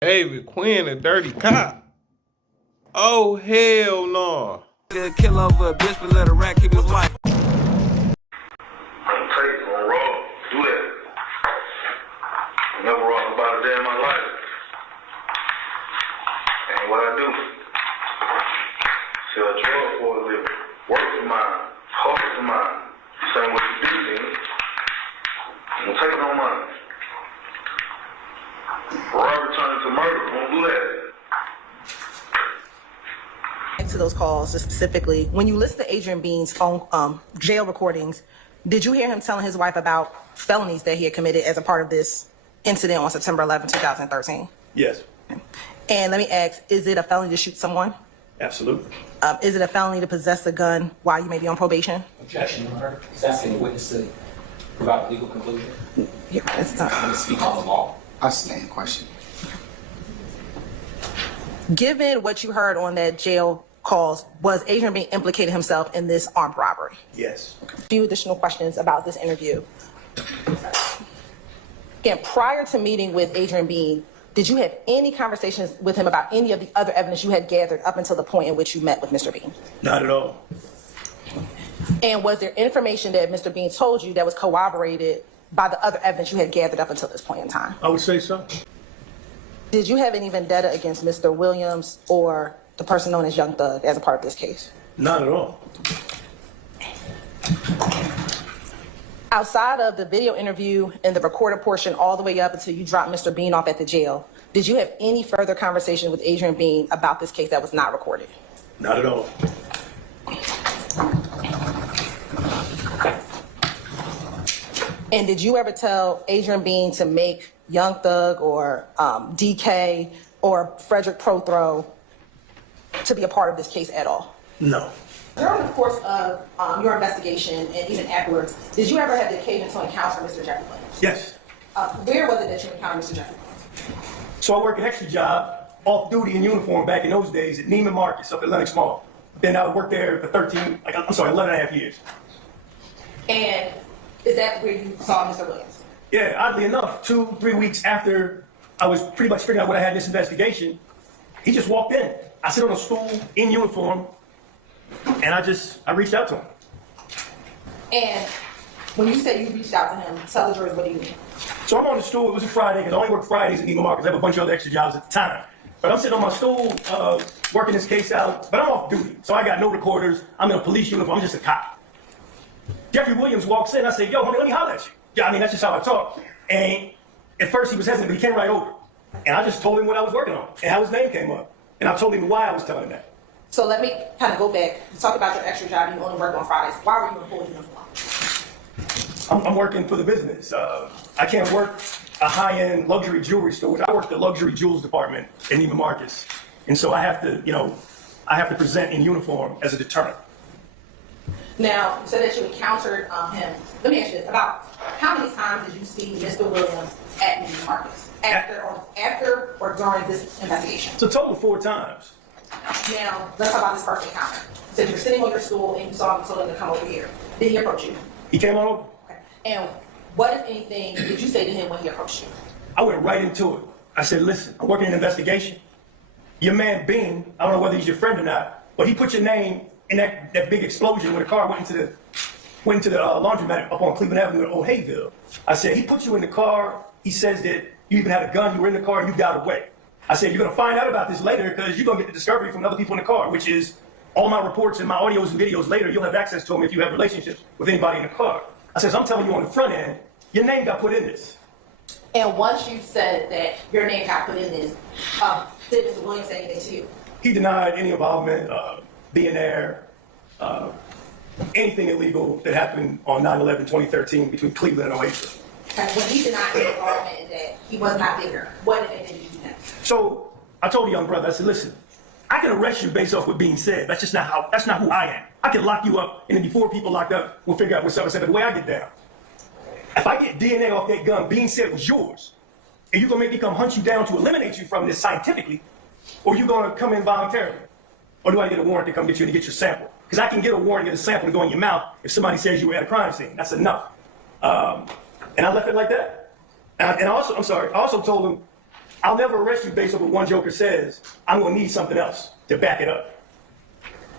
Baby, Quinn a dirty cop. Oh, hell no. Good kill over a bitch, but let a rat keep his wife. I'm tight, on raw. Do that. Never robbed about a day in my life. Ain't what I do. Sell drugs for a living. Work for mine. Hustle for mine. Same way you do things. I'm taking no money. Robbery turning to murder. Don't do that. To those calls specifically, when you listen to Adrian Bean's phone jail recordings, did you hear him telling his wife about felonies that he had committed as a part of this incident on September 11, 2013? Yes. And let me ask, is it a felony to shoot someone? Absolutely. Is it a felony to possess a gun while you may be on probation? Objection, Your Honor. He's asking the witness to provide a legal conclusion. Yeah, it's not. And speak on the law. I stand question. Given what you heard on that jail calls, was Adrian Bean implicated himself in this armed robbery? Yes. A few additional questions about this interview. Again, prior to meeting with Adrian Bean, did you have any conversations with him about any of the other evidence you had gathered up until the point in which you met with Mr. Bean? Not at all. And was there information that Mr. Bean told you that was corroborated by the other evidence you had gathered up until this point in time? I would say so. Did you have any vendetta against Mr. Williams or the person known as Young Thug as a part of this case? Not at all. Outside of the video interview and the recorded portion all the way up until you dropped Mr. Bean off at the jail, did you have any further conversation with Adrian Bean about this case that was not recorded? Not at all. And did you ever tell Adrian Bean to make Young Thug or DK or Frederick Prothrow to be a part of this case at all? No. During the course of your investigation and even afterwards, did you ever have the occasion to encounter Mr. Jeffrey Williams? Yes. Where was it that you encountered Mr. Jeffrey Williams? So I work an extra job, off duty in uniform back in those days at Neiman Marcus up at Lenox Mall. Then I worked there for 11 and a half years. And is that where you saw Mr. Williams? Yeah, oddly enough, 2-3 weeks after I was pretty much figuring out what I had in this investigation, he just walked in. I sit on a stool in uniform, and I reached out to him. And when you say you reached out to him, tell the jury what do you mean? So I'm on the stool. It was a Friday because I only work Fridays at Neiman Marcus. I have a bunch of other extra jobs at the time. But I'm sitting on my stool working this case out, but I'm off duty. So I got no recorders. I'm in a police uniform. I'm just a cop. Jeffrey Williams walks in. I say, yo, homie, let me holler at you. Yeah, I mean, that's just how I talk. And at first he was hesitant, but he came right over. And I just told him what I was working on and how his name came up. And I told him why I was telling him that. So let me kind of go back. You talk about your extra job. You only work on Fridays. Why were you in full uniform? I'm working for the business. I can't work a high-end luxury jewelry store. I work the luxury jewels department in Neiman Marcus. And so I have to, I have to present in uniform as a deterrent. Now, you said that you encountered him. Let me ask you this. About how many times did you see Mr. Williams at Neiman Marcus? After or during this investigation? It's a total of 4 times. Now, let's talk about this first encounter. You said you were sitting on your stool and you saw him and told him to come over here. Did he approach you? He came on over. Okay. And what, if anything, did you say to him when he approached you? I went right into it. I said, listen, I'm working an investigation. Your man Bean, I don't know whether he's your friend or not, but he put your name in that big explosion when the car went into the laundromat up on Cleveland Avenue in Old Hayville. I said, he put you in the car. He says that you even had a gun, you were in the car, and you got away. I said, you're going to find out about this later because you're going to get the discovery from other people in the car, which is all my reports and my audios and videos later. You'll have access to them if you have relationships with anybody in the car. I said, I'm telling you on the front end, your name got put in this. And once you said that your name got put in this, did Mr. Williams say anything to you? He denied any involvement, being there, anything illegal that happened on 9/11/2013 between Cleveland and Oasis. Okay. When he denied his involvement in that, he was not there. What, if anything, did you do next? So I told the young brother, I said, listen, I can arrest you based off what being said. That's not who I am. I can lock you up, and then before people locked up, we'll figure out what's up. I said, but the way I get down, if I get DNA off that gun, being said was yours, and you're gonna make me come hunt you down to eliminate you from this scientifically, or you gonna come in voluntarily? Or do I get a warrant to come get you and get your sample? Because I can get a warrant and get a sample to go in your mouth if somebody says you were at a crime scene. That's enough. And I left it like that. And I also told him, I'll never arrest you based on what one joker says. I'm gonna need something else to back it up.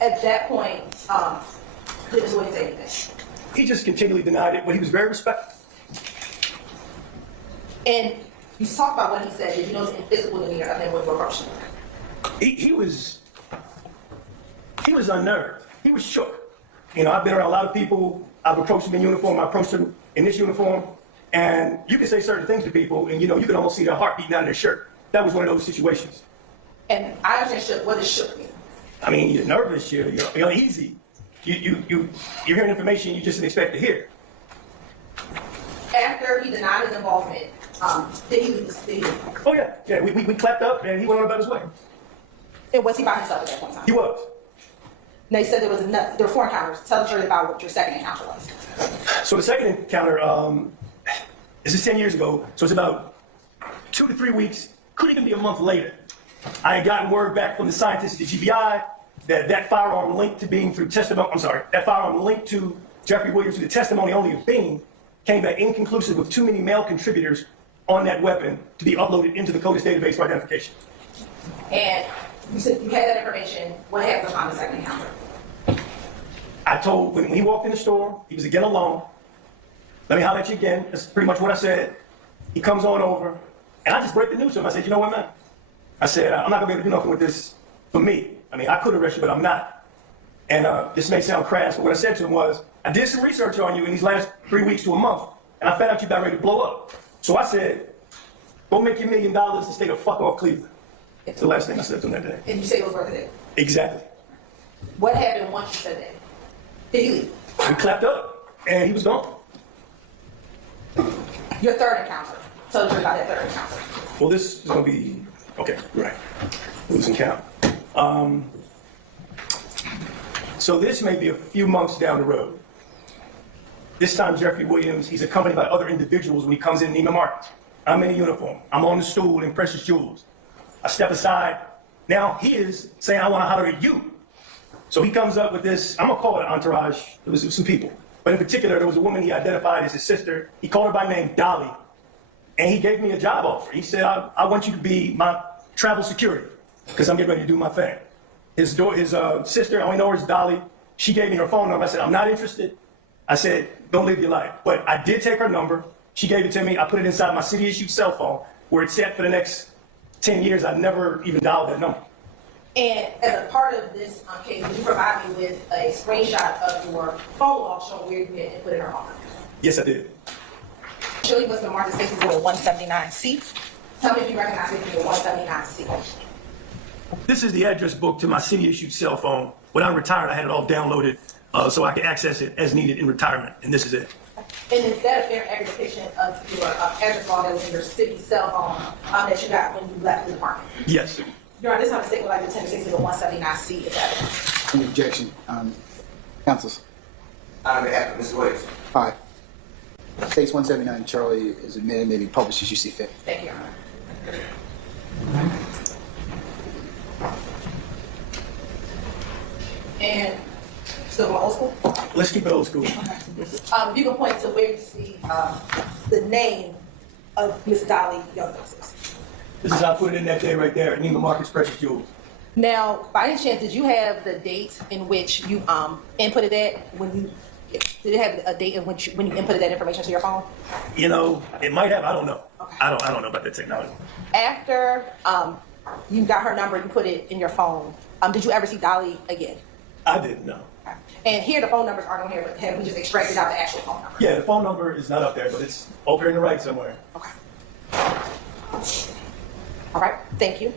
At that point, did Mr. Williams say anything? He just continually denied it, but he was very respectful. And you talked about what he said. Did you notice any physical demeanor of him when you approached him? He was unnerved. He was shook. You know, I've been around a lot of people. I've approached them in uniform. I approached them in this uniform. And you can say certain things to people, and you know, you can almost see their heart beating out of their shirt. That was one of those situations. And I understand shook. What does shook mean? I mean, you're nervous, you're uneasy. You're hearing information you just didn't expect to hear. After he denied his involvement, did he leave? Oh yeah, we clapped up and he went on about his way. And was he by himself at that point in time? He was. And they said there were 4 encounters. Tell the jury about what your second encounter was. So the second encounter, this is 10 years ago, so it's about 2 to 3 weeks, could even be a month later. I had gotten word back from the scientists at the GBI that firearm linked to Bean through testimony, that firearm linked to Jeffrey Williams through the testimony only of Bean came back inconclusive with too many male contributors on that weapon to be uploaded into the CODIS database for identification. And you said you had that information. What happened upon the second encounter? I told, when he walked in the store, he was again alone. Let me holler at you again. That's pretty much what I said. He comes on over, and I just break the news to him. I said, you know what, man? I said, I'm not gonna be able to do nothing with this for me. I mean, I could arrest you, but I'm not. And this may sound crass, but what I said to him was, I did some research on you in these last 3 weeks to a month, and I found out you about ready to blow up. So I said, go make your $1 million and stay the fuck off Cleveland. It's the last thing I said to him that day. And you say it was worth it? Exactly. What happened once you said that? Did he leave? We clapped up, and he was gone. Your third encounter. Tell the jury about that third encounter. Well, this is gonna be, okay, right. Losing count. So this may be a few months down the road. This time, Jeffrey Williams, he's accompanied by other individuals when he comes in Neiman Marcus. I'm in a uniform. I'm on the stool in Precious Jewels. I step aside. Now he is saying, I want to holler at you. So he comes up with this, I'm gonna call it an entourage. It was some people. But in particular, there was a woman he identified as his sister. He called her by name Dolly. And he gave me a job offer. He said, I want you to be my travel security because I'm getting ready to do my thing. His sister, I only know her as Dolly. She gave me her phone number. I said, I'm not interested. I said, don't live your life. But I did take her number. She gave it to me. I put it inside my city-issued cell phone where it's set for the next 10 years. I never even dialed that number. And as a part of this case, did you provide me with a screenshot of your phone log showing where you went and put in her phone? Yes, I did. Chili was the Marcus Stacy's little 179C. Tell me if you recognize it from your 179C. This is the address book to my city-issued cell phone. When I'm retired, I had it all downloaded so I could access it as needed in retirement, and this is it. And is that a fair accurate depiction of your address log that was in your city cell phone that you got when you left the department? Yes. Your Honor, this time statement like the 1060 to 179C is evidence. Any objection? Counsels? On behalf of Ms. Williams. Aye. Case 179, Charlie is admitted, may be published as you see fit. Thank you, Your Honor. And still going old school? Let's keep it old school. If you can point to where you see the name of Miss Dolly Young. This is how I put it in that day right there at Neiman Marcus Precious Jewels. Now, by any chance, did you have the date in which you inputted that when you? Did it have a date in which when you inputted that information to your phone? You know, it might have. I don't know. Okay. I don't know about that technology. After you got her number, you put it in your phone. Did you ever see Dolly again? I didn't know. Okay. And here the phone numbers aren't on here, but have we just extracted out the actual phone number? Yeah, the phone number is not up there, but it's over in the right somewhere. Okay. All right. Thank you.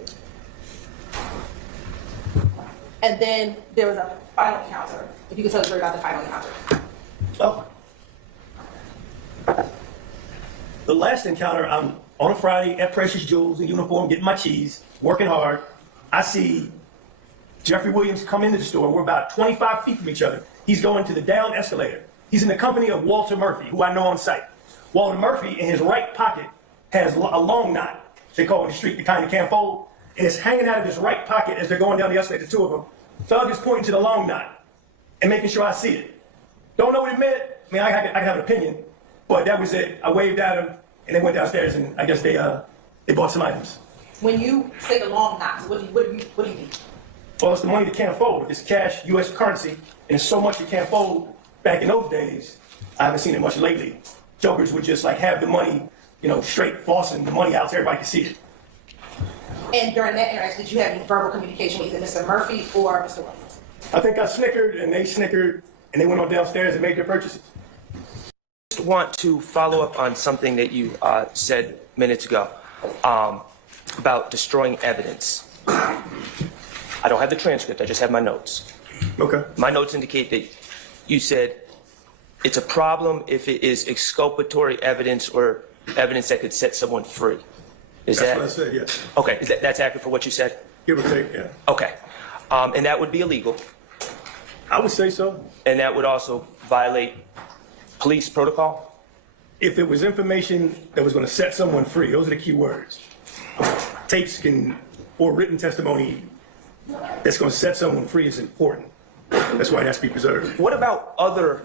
And then there was a final encounter. If you could tell the jury about the final encounter. Oh. The last encounter, I'm on a Friday at Precious Jewels in uniform, getting my cheese, working hard. I see Jeffrey Williams come into the store. We're about 25 feet from each other. He's going to the down escalator. He's in the company of Walter Murphy, who I know on site. Walter Murphy, in his right pocket, has a long knot. They call it in the street, the kind you can't fold. And it's hanging out of his right pocket as they're going down the escalator, the two of them. Thug is pointing to the long knot and making sure I see it. Don't know what it meant. I mean, I can have an opinion, but that was it. I waved at him, and they went downstairs, and I guess they bought some items. When you say the long knots, what do you mean? Well, it's the money that can't fold. If it's cash, U.S. currency, and it's so much it can't fold, back in those days, I haven't seen it much lately. Jokers would just like have the money, straight flossing the money out so everybody can see it. And during that interaction, did you have any verbal communication with either Mr. Murphy or Mr. Williams? I think I snickered, and they snickered, and they went on downstairs and made their purchases. I just want to follow up on something that you said minutes ago about destroying evidence. I don't have the transcript, I just have my notes. Okay. My notes indicate that you said it's a problem if it is exculpatory evidence or evidence that could set someone free. That's what I said, yes. Okay, that's accurate for what you said? Give or take, yeah. Okay. And that would be illegal. I would say so. And that would also violate police protocol? If it was information that was going to set someone free, those are the key words. Tapes or written testimony that's going to set someone free is important. That's why it has to be preserved. What about other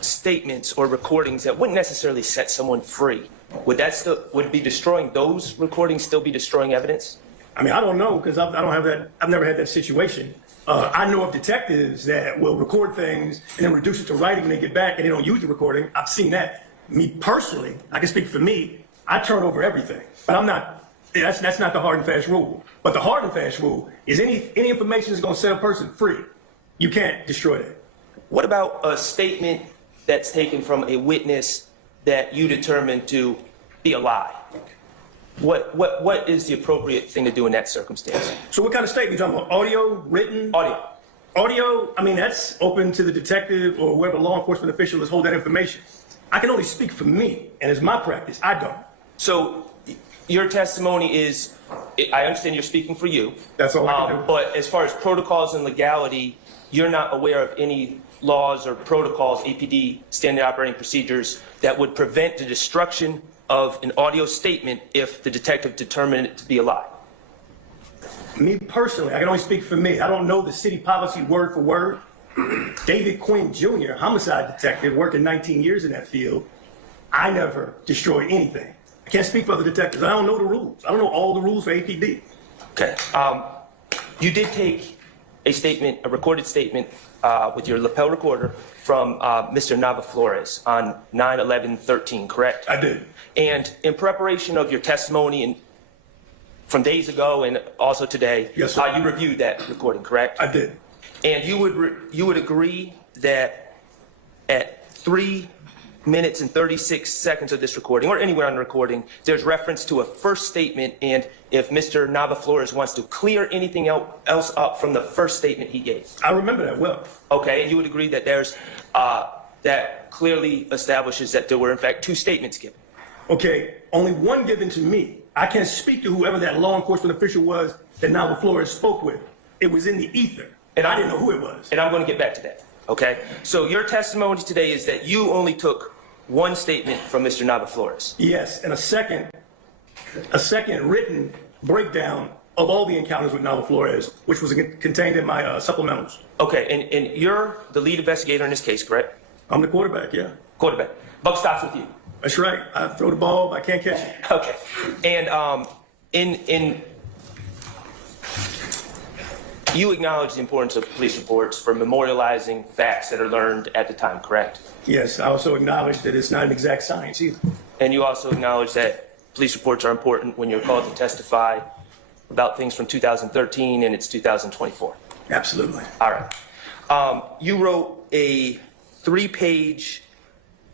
statements or recordings that wouldn't necessarily set someone free? Would be destroying those recordings still be destroying evidence? I mean, I don't know because I don't have that. I've never had that situation. I know of detectives that will record things and then reduce it to writing when they get back and they don't use the recording. I've seen that. Me personally, I can speak for me. I turn over everything, but I'm not. That's not the hard and fast rule. But the hard and fast rule is any information that's going to set a person free, you can't destroy that. What about a statement that's taken from a witness that you determine to be a lie? What is the appropriate thing to do in that circumstance? So what kind of statement? You talking about audio, written? Audio. Audio, I mean, that's open to the detective or whoever law enforcement official is holding that information. I can only speak for me, and it's my practice. I don't. So your testimony is, I understand you're speaking for you. That's all I can do. But as far as protocols and legality, you're not aware of any laws or protocols, APD, standard operating procedures, that would prevent the destruction of an audio statement if the detective determined it to be a lie? Me personally, I can only speak for me. I don't know the city policy word for word. David Quinn Jr., homicide detective, working 19 years in that field, I never destroyed anything. I can't speak for other detectives. I don't know the rules. I don't know all the rules for APD. Okay. You did take a statement, a recorded statement with your lapel recorder from Mr. Nava Flores on 9/11/13, correct? I did. And in preparation of your testimony and from days ago and also today, Yes, sir. you reviewed that recording, correct? I did. And you would agree that at 3 minutes and 36 seconds of this recording, or anywhere on the recording, there's reference to a first statement, and if Mr. Nava Flores wants to clear anything else up from the first statement he gave. I remember that well. Okay, and you would agree that there's that clearly establishes that there were in fact two statements given. Okay, only one given to me. I can't speak to whoever that law enforcement official was that Nava Flores spoke with. It was in the ether, and I didn't know who it was. And I'm going to get back to that. Okay, so your testimony today is that you only took one statement from Mr. Nava Flores. Yes, and a second written breakdown of all the encounters with Nava Flores, which was contained in my supplementals. Okay, and you're the lead investigator in this case, correct? I'm the quarterback, yeah. Quarterback. Buck stops with you. That's right. I throw the ball, but I can't catch it. Okay, and you acknowledge the importance of police reports for memorializing facts that are learned at the time, correct? Yes, I also acknowledge that it's not an exact science either. And you also acknowledge that police reports are important when you're called to testify about things from 2013 and it's 2024. Absolutely. All right. You wrote a 3-page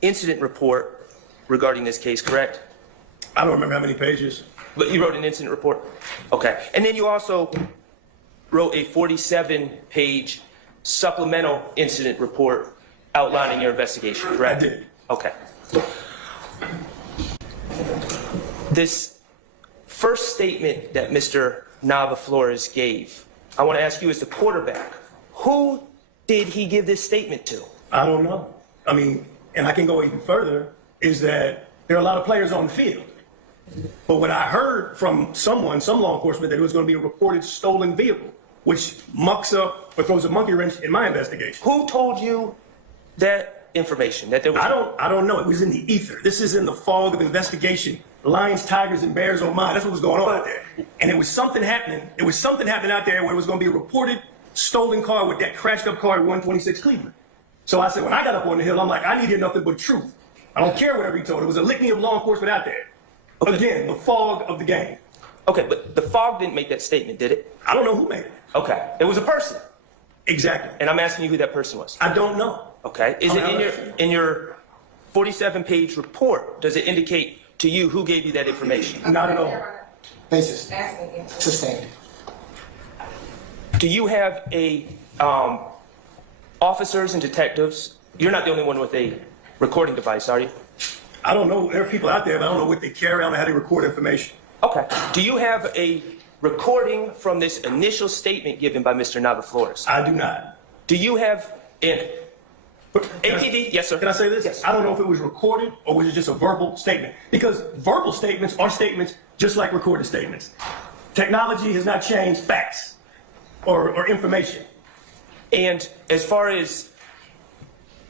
incident report regarding this case, correct? I don't remember how many pages. But you wrote an incident report? Okay. And then you also wrote a 47-page supplemental incident report outlining your investigation, correct? I did. Okay. This first statement that Mr. Nava Flores gave, I want to ask you as the quarterback, who did he give this statement to? I don't know. I mean, and I can go even further, is that there are a lot of players on the field. But when I heard from someone, some law enforcement, that it was going to be a reported stolen vehicle, which mucks up or throws a monkey wrench in my investigation. Who told you that information? That there was I don't know. It was in the ether. This is in the fog of investigation lions, tigers, and bears on mine. That's what was going on out there. And it was something happening. It was something happening out there where it was going to be a reported stolen car with that crashed up car at 126 Cleveland. So I said, when I got up on the hill, I'm like, I need to hear nothing but truth. I don't care whatever he told. It was a litany of law enforcement out there. Okay. Again, the fog of the game. Okay, but the fog didn't make that statement, did it? I don't know who made it. Okay, it was a person, Exactly. and I'm asking you who that person was. I don't know. Okay, is it in your 47-page report? Does it indicate to you who gave you that information? Not at all. Basis. Sustained. Do you have a officers and detectives? You're not the only one with a recording device, are you? I don't know. There are people out there, but I don't know what they carry around and how they record information. Okay. Do you have a recording from this initial statement given by Mr. Nava Flores? I do not. Do you have an APD? Yes, sir. Can I say this? Yes. I don't know if it was recorded or was it just a verbal statement. Because verbal statements are statements just like recorded statements. Technology has not changed facts or information. And as far as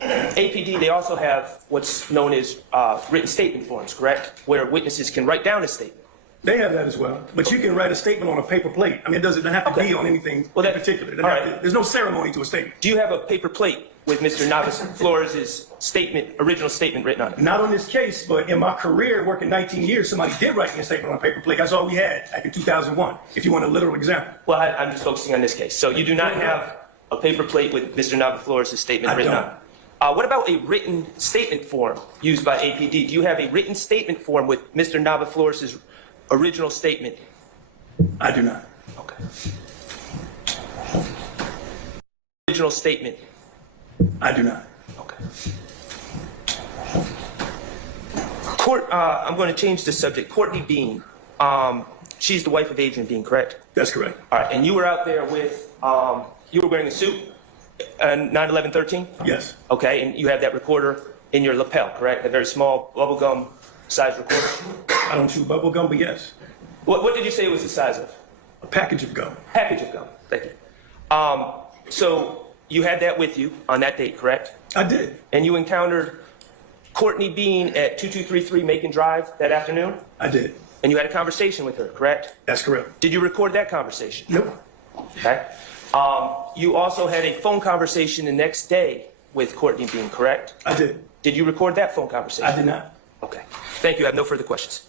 APD, they also have what's known as written statement forms, correct? Where witnesses can write down a statement. They have that as well. But you can write a statement on a paper plate. I mean, it doesn't have to be on anything in particular. It doesn't have to- There's no ceremony to a statement. Do you have a paper plate with Mr. Nava Flores' original statement written on it? Not on this case, but in my career, working 19 years, somebody did write me a statement on a paper plate. That's all we had back in 2001, if you want a literal example. Well, I'm just focusing on this case. So you do not have a paper plate with Mr. Nava Flores' statement written on it? What about a written statement form used by APD? Do you have a written statement form with Mr. Nava Flores' original statement? I do not. Okay. Original statement? I do not. Okay. I'm going to change the subject. Courtney Bean, she's the wife of Adrian Bean, correct? That's correct. All right, and you were out there with, you were wearing a suit, 9/11/13? Yes. Okay, and you have that recorder in your lapel, correct? A very small bubblegum size recorder? I don't chew bubble gum, but yes. What did you say it was the size of? A package of gum. Package of gum, thank you. So you had that with you on that date, correct? I did. And you encountered Courtney Bean at 2233 Macon Drive that afternoon? I did. And you had a conversation with her, correct? That's correct. Did you record that conversation? Nope. Okay. You also had a phone conversation the next day with Courtney Bean, correct? I did. Did you record that phone conversation? I did not. Okay. Thank you. I have no further questions.